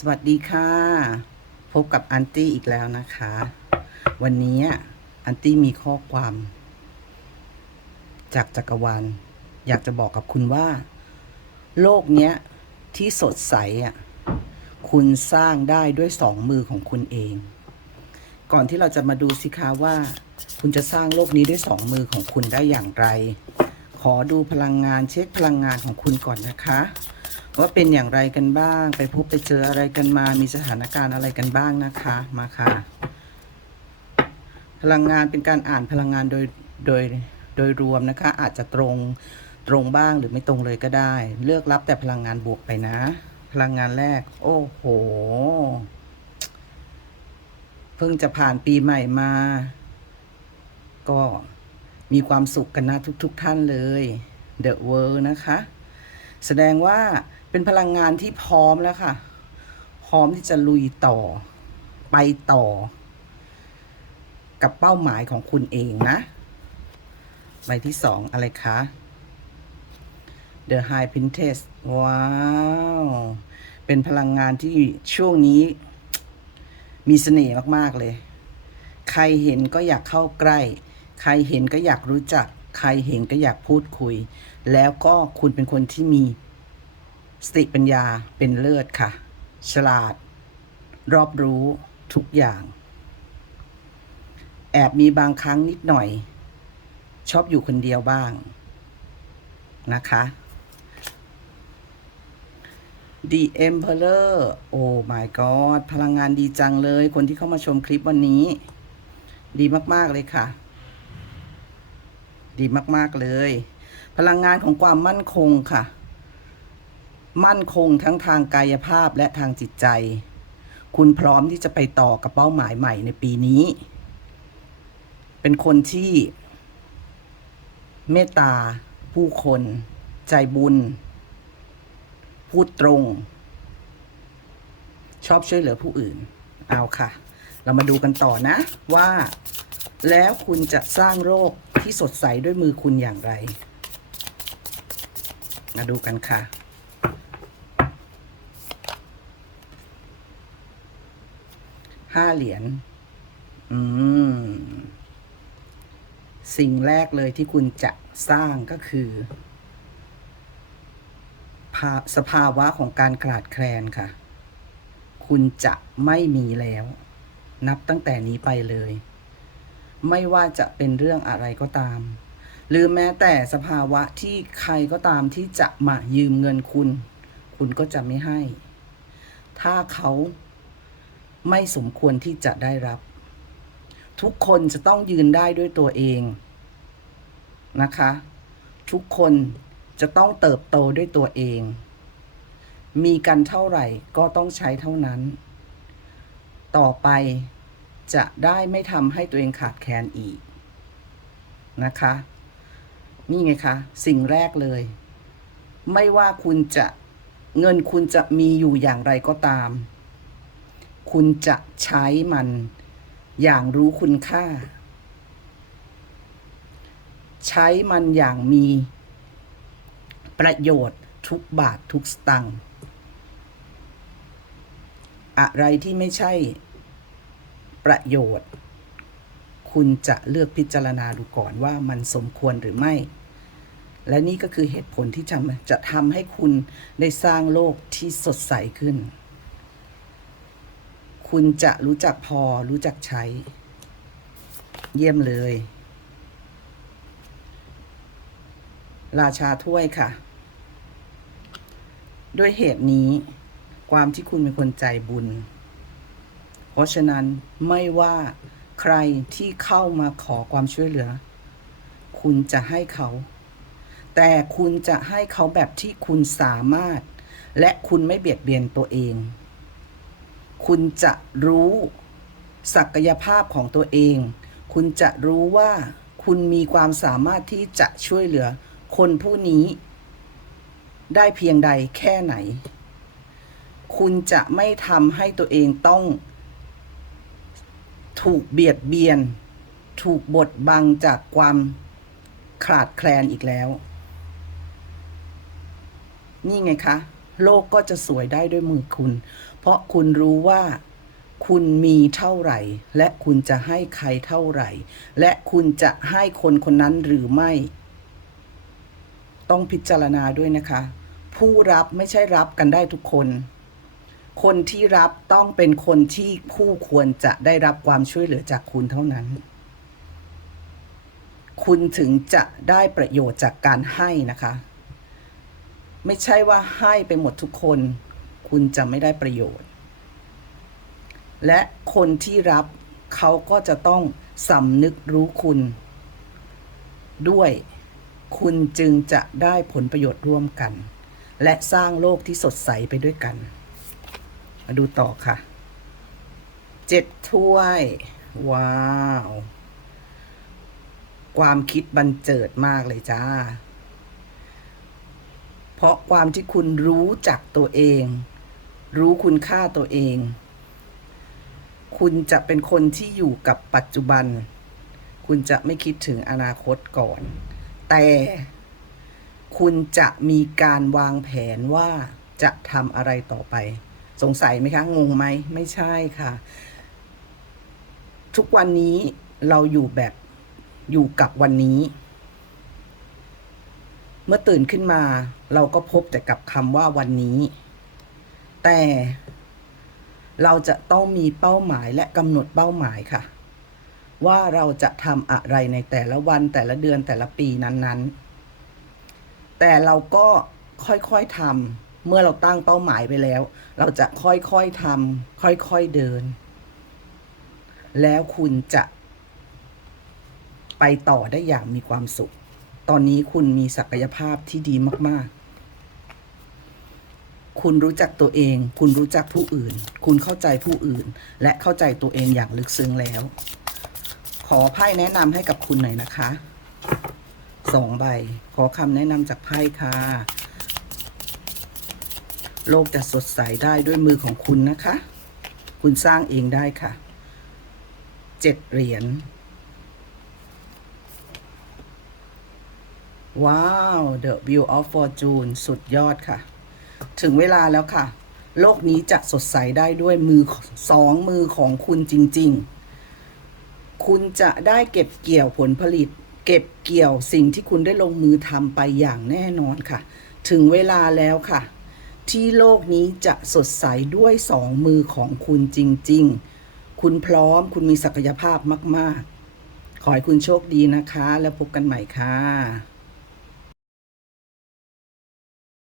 สวัสดีค่ะ พบกับอันตี้อีกแล้วนะคะ วันนี้อันตี้มีข้อความ จากจักรวาลอยากจะบอกกับคุณว่า โลกเนี้ย ที่สดใสอะคุณสร้างได้ด้วยสองมือของคุณเอง ก่อนที่เราจะมาดูสิคะว่า คุณจะสร้างโลกนี้ด้วยสองมือของคุณได้อย่างไร ขอดูพลังงานเช็คพลังงานของคุณก่อนนะคะ ว่าเป็นอย่างไรกันบ้าง ไปพบไปเจออะไรกันมา มีสถานการณ์อะไรกันบ้างนะคะ มาค่ะ พลังงานเป็นการอ่านพลังงานโดยโดยโดยรวมนะคะ อาจจะตรงตรงบ้างหรือไม่ตรงเลยก็ได้ เลือกรับแต่พลังงานบวกไปนะ พลังงานแรก โอ้โห เพิ่งจะผ่านปีใหม่มา ก็มีความสุขกันนะทุกๆทท่านเลย The World นะคะ แสดงว่า เป็นพลังงานที่พร้อมแล้วค่ะ พร้อมที่จะลุยต่อ ไปต่อ กับเป้าหมายของคุณเองนะ ใบที่สองอะไรคะ The High Princess ว้าว เป็นพลังงานที่ช่วงนี้ มีเสน่ห์มาก ๆ เลย ใครเห็นก็อยากเข้าใกล้ ใครเห็นก็อยากรู้จัก ใครเห็นก็อยากพูดคุย แล้วก็คุณเป็นคนที่มี สติปัญญาเป็นเลิศค่ะ ฉลาด รอบรู้ทุกอย่าง แอบมีบางครั้งนิดหน่อย ชอบอยู่คนเดียวบ้างนะคะ The Emperor โอ้ my god พลังงานดีจังเลย คนที่เข้ามาชมคลิปวันนี้ ดีมาก ๆ เลยค่ะ ดีมาก ๆ เลย พลังงานของความมั่นคงค่ะ มั่นคงทั้งทางกายภาพและทางจิตใจ คุณพร้อมที่จะไปต่อกับเป้าหมายใหม่ในปีนี้ เป็นคนที่ เมตตา ผู้คน ใจบุญ พูดตรง ชอบช่วยเหลือผู้อื่น เอาค่ะ เรามาดูกันต่อนะว่า แล้วคุณจะสร้างโลกที่สดใสด้วยมือคุณอย่างไร มาดูกันค่ะ ห้าเหรียญ อืม สิ่งแรกเลยที่คุณจะสร้างก็คือสภาวะของการขาดแคลนค่ะ คุณจะไม่มีแล้ว นับตั้งแต่นี้ไปเลย ไม่ว่าจะเป็นเรื่องอะไรก็ตาม หรือแม้แต่สภาวะที่ใครก็ตามที่จะมายืมเงินคุณ คุณก็จะไม่ให้ ถ้าเขา ไม่สมควรที่จะได้รับ ทุกคนจะต้องยืนได้ด้วยตัวเองนะคะ ทุกคนจะต้องเติบโตด้วยตัวเอง มีกันเท่าไหร่ก็ต้องใช้เท่านั้น ต่อไปจะได้ไม่ทำให้ตัวเองขาดแคลนอีกนะคะ นี่ไงคะ สิ่งแรกเลย ไม่ว่าคุณจะเงินคุณจะมีอยู่อย่างไรก็ตาม คุณจะใช้มัน อย่างรู้คุณค่า ใช้มันอย่างมี ประโยชน์ทุกบาททุกสตังค์อะไรที่ไม่ใช่ประโยชน์ คุณจะเลือกพิจารณาดูก่อนว่ามันสมควรหรือไม่ และนี่ก็คือเหตุผลที่จะจะทำให้คุณได้สร้างโลกที่สดใสขึ้น คุณจะรู้จักพอรู้จักใช้ เยี่ยมเลย ราชาถ้วยค่ะ ด้วยเหตุนี้ ความที่คุณเป็นคนใจบุญ เพราะฉะนั้นไม่ว่าใครที่เข้ามาขอความช่วยเหลือ คุณจะให้เขา แต่คุณจะให้เขาแบบที่คุณสามารถ และคุณไม่เบียดเบียนตัวเอง คุณจะรู้ศักยภาพของตัวเอง คุณจะรู้ว่าคุณมีความสามารถที่จะช่วยเหลือคนผู้นี้ ได้เพียงใดแค่ไหน คุณจะไม่ทำให้ตัวเองต้อง ถูกเบียดเบียน ถูกบดบังจากความขาดแคลนอีกแล้ว นี่ไงคะ โลกก็จะสวยได้ด้วยมือคุณ เพราะคุณรู้ว่าคุณมีเท่าไหร่ และคุณจะให้ใครเท่าไหร่ และคุณจะให้คนคนนั้นหรือไม่ ต้องพิจารณาด้วยนะคะ ผู้รับไม่ใช่รับกันได้ทุกคน คนที่รับต้องเป็นคนที่คู่ควรจะได้รับความช่วยเหลือจากคุณเท่านั้น คุณถึงจะได้ประโยชน์จากการให้นะคะ ไม่ใช่ว่าให้ไปหมดทุกคน คุณจะไม่ได้ประโยชน์ และคนที่รับเขาก็จะต้องสำนึกรู้คุณ ด้วยคุณจึงจะได้ผลประโยชน์ร่วมกัน และสร้างโลกที่สดใสไปด้วยกัน มาดูต่อค่ะเจ็ดถ้วย ว้าว ความคิดบันเจิดมากเลยจ้า เพราะความที่คุณรู้จักตัวเอง รู้คุณค่าตัวเอง คุณจะเป็นคนที่อยู่กับปัจจุบัน คุณจะไม่คิดถึงอนาคตก่อน แต่คุณจะมีการวางแผนว่าจะทำอะไรต่อไป สงสัยไหมคะ งงไหม ไม่ใช่ค่ะ ทุกวันนี้เราอยู่แบบอยู่กับวันนี้ เมื่อตื่นขึ้นมาเราก็พบแต่กับคำว่าวันนี้ แต่เราจะต้องมีเป้าหมายและกำหนดเป้าหมายค่ะ ว่าเราจะทำอะไรในแต่ละวันแต่ละเดือนแต่ละปีนั้นๆ แต่เราก็ค่อยๆทำเมื่อเราตั้งเป้าหมายไปแล้ว เราจะค่อยๆทำค่อยๆเดิน แล้วคุณจะไปต่อได้อย่างมีความสุข ตอนนี้คุณมีศักยภาพที่ดีมาก ๆ คุณรู้จักตัวเอง คุณรู้จักผู้อื่น คุณเข้าใจผู้อื่น และเข้าใจตัวเองอย่างลึกซึ้งแล้ว ขอไพ่แนะนำให้กับคุณหน่อยนะคะสองใบ ขอคำแนะนำจากไพ่ค่ะ โลกจะสดใสได้ด้วยมือของคุณนะคะ คุณสร้างเองได้ค่ะ เจ็ดเหรียญ ว้าว The Wheel of Fortune สุดยอดค่ะ ถึงเวลาแล้วค่ะ โลกนี้จะสดใสได้ด้วยมือสองมือของคุณจริง ๆ คุณจะได้เก็บเกี่ยวผลผลิต เก็บเกี่ยวสิ่งที่คุณได้ลงมือทำไปอย่างแน่นอนค่ะ ถึงเวลาแล้วค่ะ ที่โลกนี้จะสดใสด้วยสองมือของคุณจริง ๆ คุณพร้อมคุณมีศักยภาพมาก ๆ ขอให้คุณโชคดีนะคะ แล้วพบกันใหม่ค่ะ